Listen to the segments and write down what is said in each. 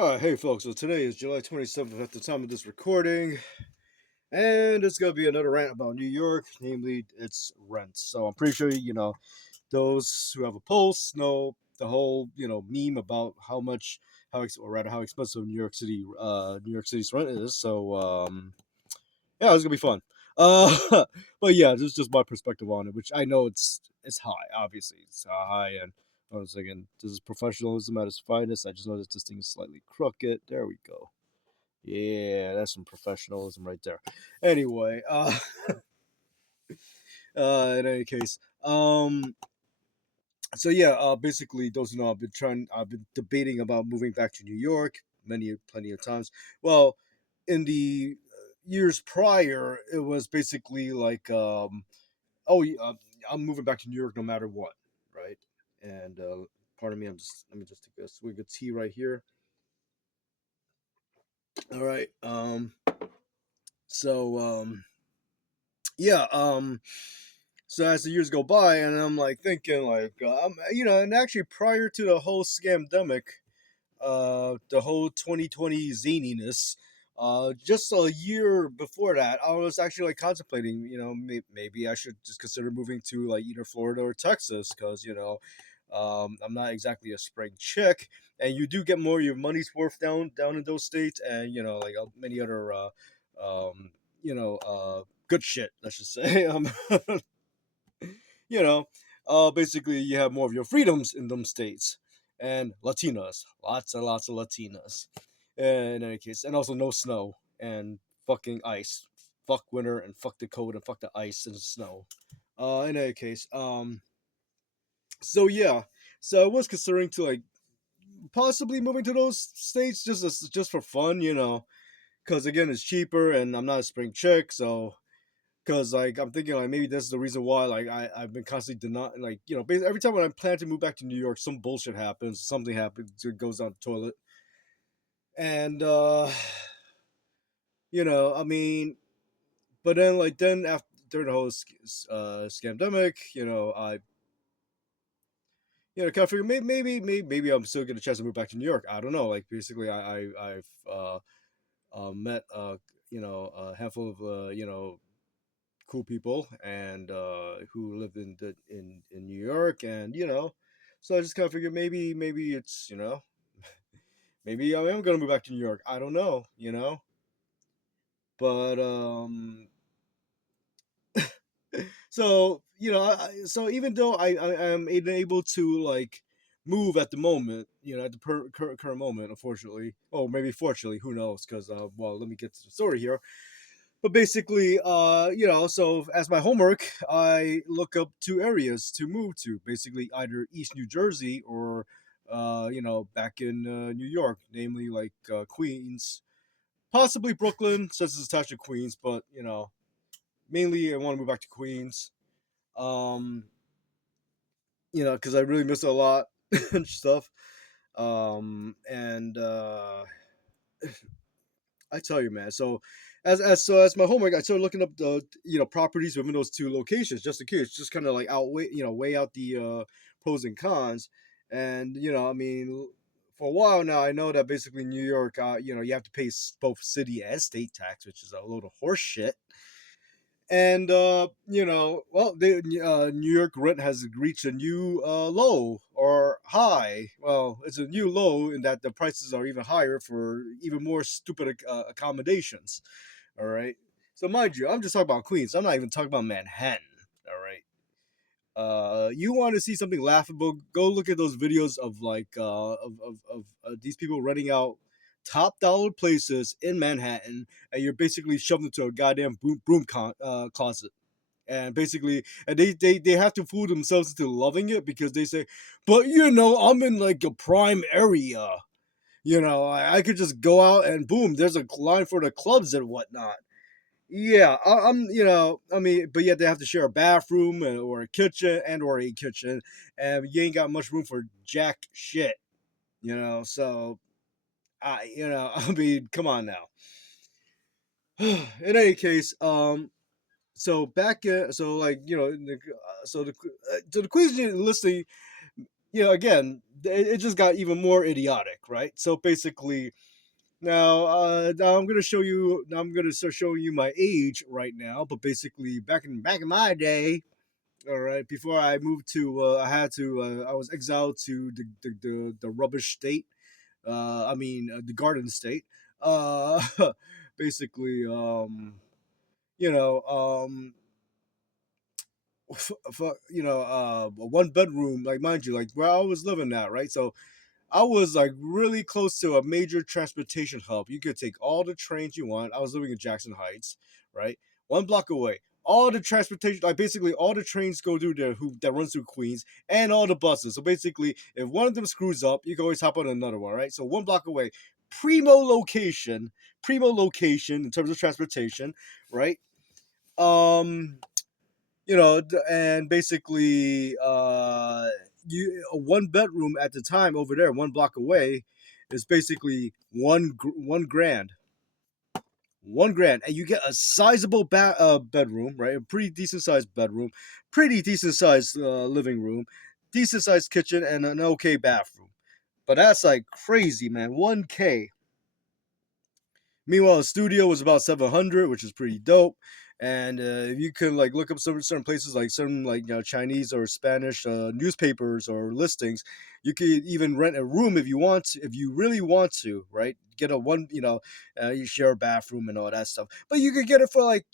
Hey folks, so today is July 27th at the time of this recording, and it's gonna be another rant about New York, namely its rent. So I'm pretty sure, those who have a pulse know the whole, meme about or rather how expensive New York City's rent is. So yeah, it's gonna be fun. But yeah, this is just my perspective on it, which I know it's high. Obviously, it's high, and I was thinking this is professionalism at its finest. I just noticed this thing is slightly crooked. There we go. Yeah, that's some professionalism right there. Anyway, in any case, so yeah, basically, those who know, I've been debating about moving back to New York plenty of times. Well, in the years prior, it was basically like, oh, I'm moving back to New York no matter what, right? And pardon me, let me just take a swig of tea right here. All right. So yeah. So as the years go by, and I'm like thinking, like, and actually prior to the whole scamdemic, the whole 2020 zaniness. Just a year before that, I was actually like contemplating, maybe I should just consider moving to like either Florida or Texas, because I'm not exactly a spring chick, and you do get more of your money's worth down in those states, and like many other good shit. Let's just say, you know, basically you have more of your freedoms in them states, and Latinas, lots and lots of Latinas. In any case, and also no snow and fucking ice. Fuck winter and fuck the cold and fuck the ice and the snow. In any case, so yeah, so I was considering to like possibly moving to those states just for fun, because again it's cheaper and I'm not a spring chick, so because like I'm thinking like maybe this is the reason why like I've been constantly denying, like, basically every time when I plan to move back to New York, some bullshit happens, something happens, it goes down the toilet, and I mean, but then like then after during the whole scamdemic, I kind of figure maybe I'm still get a chance to move back to New York. I don't know, like basically I've met a handful of cool people and who live in New York, and so I just kind of figured maybe it's maybe I am gonna move back to New York. I don't know, but so so even though I am able to like move at the moment, at the current moment, unfortunately, or maybe fortunately, who knows? Because well, let me get to the story here. But basically, so as my homework, I look up two areas to move to. Basically, either East New Jersey or, back in New York, namely like Queens, possibly Brooklyn, since it's attached to Queens. But mainly I want to move back to Queens. Um, because I really miss it a lot and stuff. And I tell you, man. So as my homework, I started looking up the properties within those two locations just in case, just kind of like outweigh weigh out the pros and cons. And I mean, for a while now, I know that basically New York, you have to pay both city and state tax, which is a load of horse shit. And well, New York rent has reached a new low or high. Well, it's a new low in that the prices are even higher for even more stupid accommodations. All right. So mind you, I'm just talking about Queens. I'm not even talking about Manhattan. All right. You want to see something laughable? Go look at those videos of like of these people renting out top dollar places in Manhattan, and you're basically shoved into a goddamn closet. And basically, and they have to fool themselves into loving it because they say, but I'm in like a prime area. I could just go out and boom, there's a line for the clubs and whatnot. Yeah, I'm. I mean, but yet they have to share a bathroom or a kitchen and you ain't got much room for jack shit. So I mean, come on now. In any case, so back, so like so the Queens listing, again, it just got even more idiotic, right? So basically, now I'm gonna show you. Now I'm gonna start showing you my age right now. But basically, back in my day, all right, before I moved to, I was exiled to the rubbish state. The garden state. Uh, basically, you know, a one bedroom, like mind you, like where I was living at, right? So I was like really close to a major transportation hub. You could take all the trains you want. I was living in Jackson Heights, right? 1 block away. All the transportation, like basically all the trains go through there who that runs through Queens, and all the buses. So basically, if one of them screws up, you can always hop on another one, right? So 1 block away, primo location, primo location in terms of transportation, right? Um, and basically, you a one bedroom at the time over there, 1 block away, is basically 1 grand, 1 grand, and you get a sizable bedroom, right? A pretty decent sized bedroom, pretty decent sized living room, decent sized kitchen, and an okay bathroom. But that's like crazy, man. 1K. Meanwhile, the studio was about 700, which is pretty dope. And if you can like look up some certain places, like certain like Chinese or Spanish newspapers or listings, you could even rent a room if you want to, if you really want to, right? Get a one, you share a bathroom and all that stuff. But you could get it for like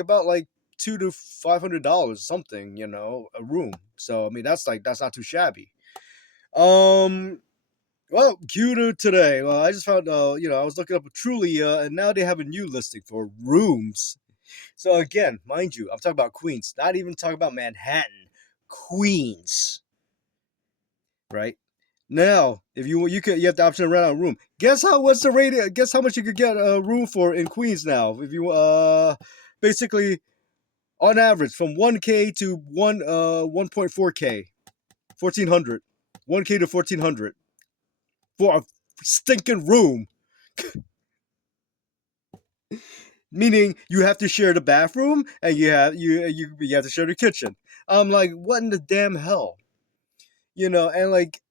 about like $200 to $500 something, a room. So I mean that's not too shabby. Um, well, cue to today. Well, I just found, I was looking up Trulia, and now they have a new listing for rooms. So again, mind you, I'm talking about Queens, not even talking about Manhattan, Queens, right? Now, if you have the option to rent out a room. Guess how what's the rate? Guess how much you could get a room for in Queens now? If you basically on average from 1K to 1.4K, 1400, 1K to 1400 for a stinking room. Meaning you have to share the bathroom and you have to share the kitchen. I'm like, what in the damn hell? And like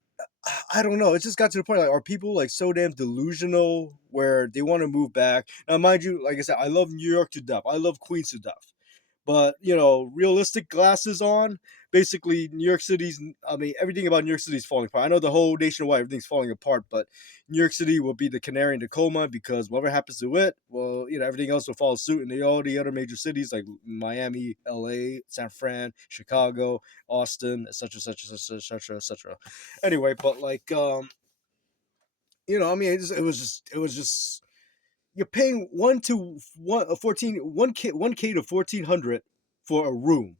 I don't know. It just got to the point like, are people like so damn delusional where they want to move back? Now, mind you, like I said, I love New York to death. I love Queens to death. But realistic glasses on. Basically, New York City's. I mean, everything about New York City is falling apart. I know the whole nationwide everything's falling apart, but New York City will be the canary in the coma because whatever happens to it, well, everything else will follow suit, and all the other major cities like Miami, L.A., San Fran, Chicago, Austin, etc., etc., etc., etc. Anyway, but like, I mean, it was just you're paying 1K to 1400 for a room.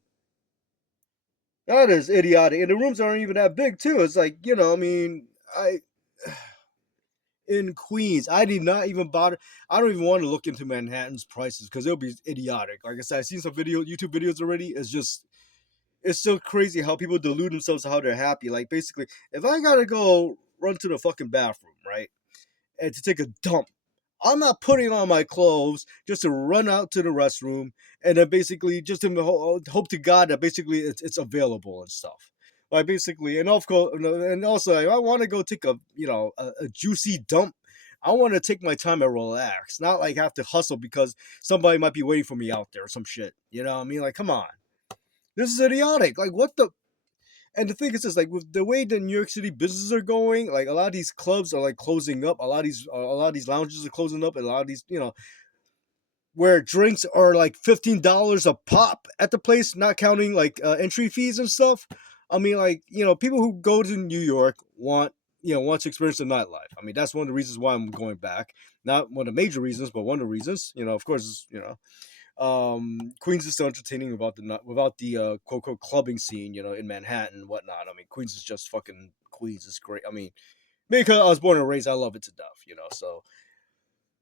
That is idiotic, and the rooms aren't even that big too. It's like I mean, I in Queens, I did not even bother. I don't even want to look into Manhattan's prices because it'll be idiotic. Like I said, I've seen some YouTube videos already. It's so crazy how people delude themselves to how they're happy. Like basically, if I gotta go run to the fucking bathroom, right, and to take a dump, I'm not putting on my clothes just to run out to the restroom and then basically just to hope to God that basically it's available and stuff. Like basically, and of course, and also like, I want to go take a juicy dump. I want to take my time and relax, not like have to hustle because somebody might be waiting for me out there or some shit. You know what I mean? Like, come on, this is idiotic. Like, what the? And the thing is, just like with the way the New York City businesses are going, like a lot of these clubs are like closing up. A lot of these lounges are closing up, and a lot of these, where drinks are like $15 a pop at the place, not counting like entry fees and stuff. I mean, like people who go to New York want to experience the nightlife. I mean, that's one of the reasons why I'm going back. Not one of the major reasons, but one of the reasons. Of course, Queens is still entertaining without the quote unquote clubbing scene, in Manhattan and whatnot. I mean, Queens is just fucking Queens is great. I mean, maybe because I was born and raised, I love it to death, So,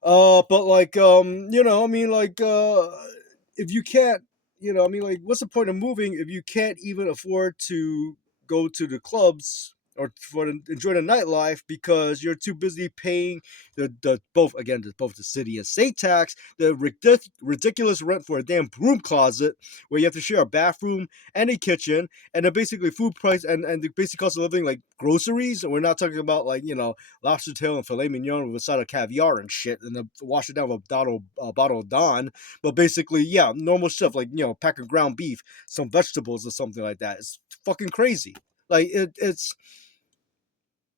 but like, I mean, like, if you can't, I mean, like, what's the point of moving if you can't even afford to go to the clubs or for enjoy the nightlife because you're too busy paying the both the city and state tax, the ridiculous rent for a damn broom closet where you have to share a bathroom and a kitchen, and then basically food price and the basic cost of living like groceries. And we're not talking about like lobster tail and filet mignon with a side of caviar and shit, and then wash it down with a bottle of Don. But basically, yeah, normal stuff like pack of ground beef, some vegetables or something like that. It's fucking crazy. Like it's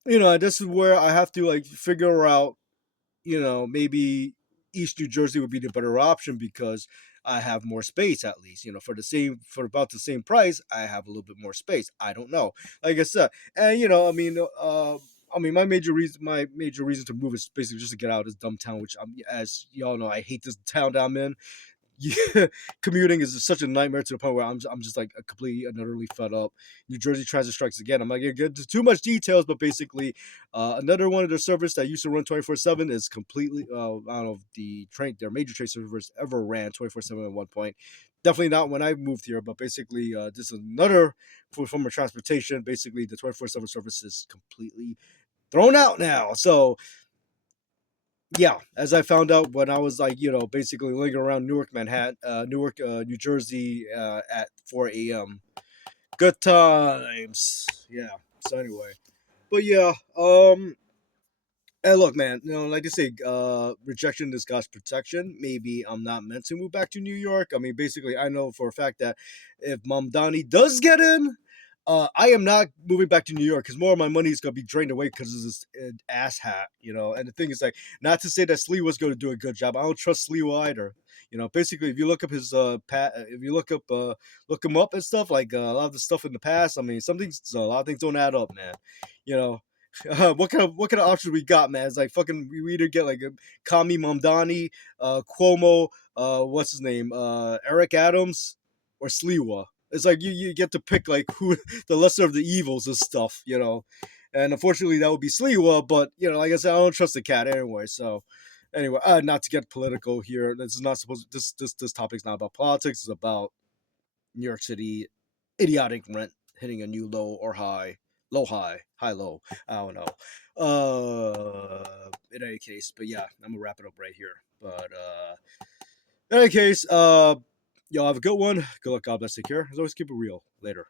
this is where I have to like figure out, maybe East New Jersey would be the better option because I have more space at least. For about the same price, I have a little bit more space. I don't know. Like I said, and my major reason to move is basically just to get out of this dumb town, which as y'all know, I hate this town that I'm in. Yeah, commuting is such a nightmare to the point where I'm just like completely and utterly fed up. New Jersey transit strikes again. I'm not gonna get into too much details, but basically, another one of their servers that used to run 24/7 is completely. I don't know if their major train servers ever ran 24/7 at one point. Definitely not when I moved here, but basically, this is another form of transportation. Basically, the 24/7 service is completely thrown out now. So yeah, as I found out when I was like, basically lingering around Newark, New Jersey, at 4 a.m. Good times. Yeah. So anyway, but yeah, and look, man, like I say, rejection is God's protection. Maybe I'm not meant to move back to New York. I mean, basically, I know for a fact that if Mom Donnie does get in, I am not moving back to New York because more of my money is gonna be drained away because of this ass hat, And the thing is, like, not to say that Slee was going to do a good job. I don't trust Slee either. Basically, if you look up his if you look him up and stuff, like a lot of the stuff in the past, I mean, a lot of things don't add up, man. You know, what kind of options we got, man? It's like fucking we either get like a Kami Mamdani, Cuomo, what's his name, Eric Adams, or Sliwa. It's like you get to pick like who the lesser of the evils and stuff. And unfortunately that would be Sliwa, but like I said, I don't trust the cat anyway. So anyway, not to get political here. This is not supposed. This topic's not about politics. It's about New York City idiotic rent hitting a new low or high, low high, high low. I don't know. In any case, but yeah, I'm gonna wrap it up right here. But in any case, y'all have a good one. Good luck. God bless. Take care. As always, keep it real. Later.